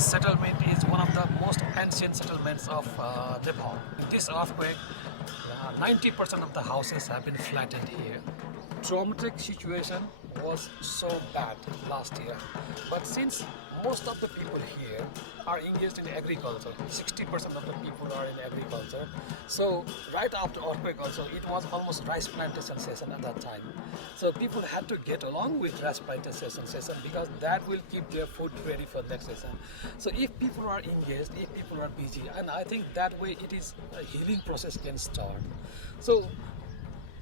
This settlement is one of the most ancient settlements of Nepal. In this earthquake, 90% of the houses have been flattened here. Traumatic situation was so bad last year, but since most of the people here are engaged in agriculture, 60% of the people are in agriculture, so right after earthquake also it was almost rice plantation season at that time. So people had to get along with rice plantation season because that will keep their food ready for next season. So if people are engaged, if people are busy, and I think that way it is a healing process can start. So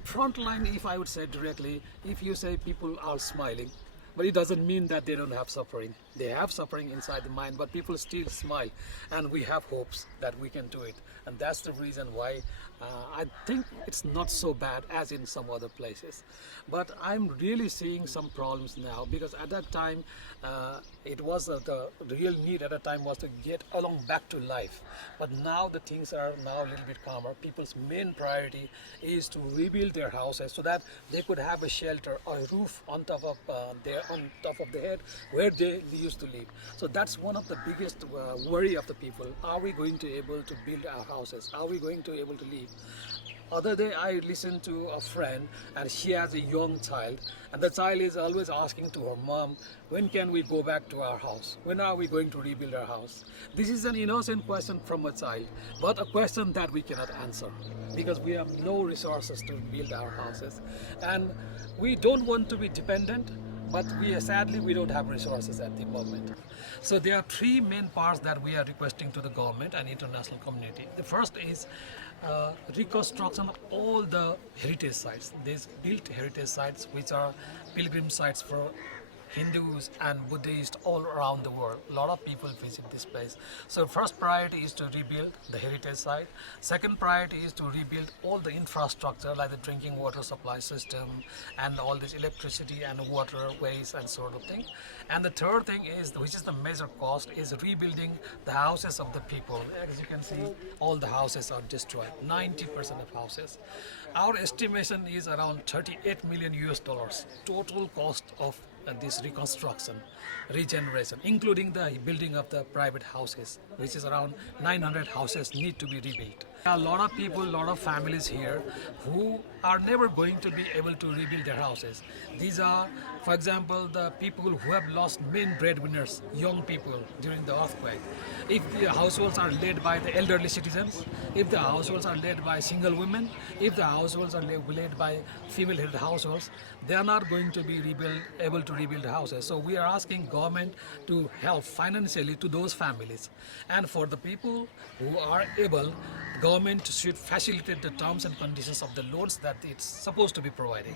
frontline, if I would say directly, if you say people are smiling, but it doesn't mean that they don't have suffering. They have suffering inside the mind, but people still smile, and we have hopes that we can do it. And that's the reason why I think it's not so bad as in some other places. But I'm really seeing some problems now, because at that time it was the real need at that time was to get along back to life. But now the things are now a little bit calmer. People's main priority is to rebuild their houses so that they could have a shelter, a roof on top of their head where they used to live. So that's one of the biggest worry of the people. Are we going to able to build our houses? Are we going to able to live? Other day I listened to a friend, and she has a young child, and the child is always asking to her mom, when can we go back to our house? When are we going to rebuild our house? This is an innocent question from a child, but a question that we cannot answer because we have no resources to build our houses, and we don't want to be dependent, but sadly we don't have resources at the moment. So there are three main parts that we are requesting to the government and international community. The first is reconstruction of all the heritage sites. These built heritage sites, which are pilgrim sites for Hindus and Buddhists all around the world. A lot of people visit this place. So first priority is to rebuild the heritage site. Second priority is to rebuild all the infrastructure like the drinking water supply system and all this electricity and waterways and sort of thing. And the third thing is, which is the major cost, is rebuilding the houses of the people. As you can see, all the houses are destroyed, 90% of houses. Our estimation is around 38 million US dollars total cost of this reconstruction, regeneration, including the building of the private houses, which is around 900 houses need to be rebuilt. A lot of people, a lot of families here who are never going to be able to rebuild their houses. These are, for example, the people who have lost main breadwinners, young people during the earthquake. If the households are led by the elderly citizens, if the households are led by single women, if the households are led by female-headed households, they are not going to be able to rebuild houses. So we are asking government to help financially to those families. And for the people who are able, government should facilitate the terms and conditions of the loans that it's supposed to be providing.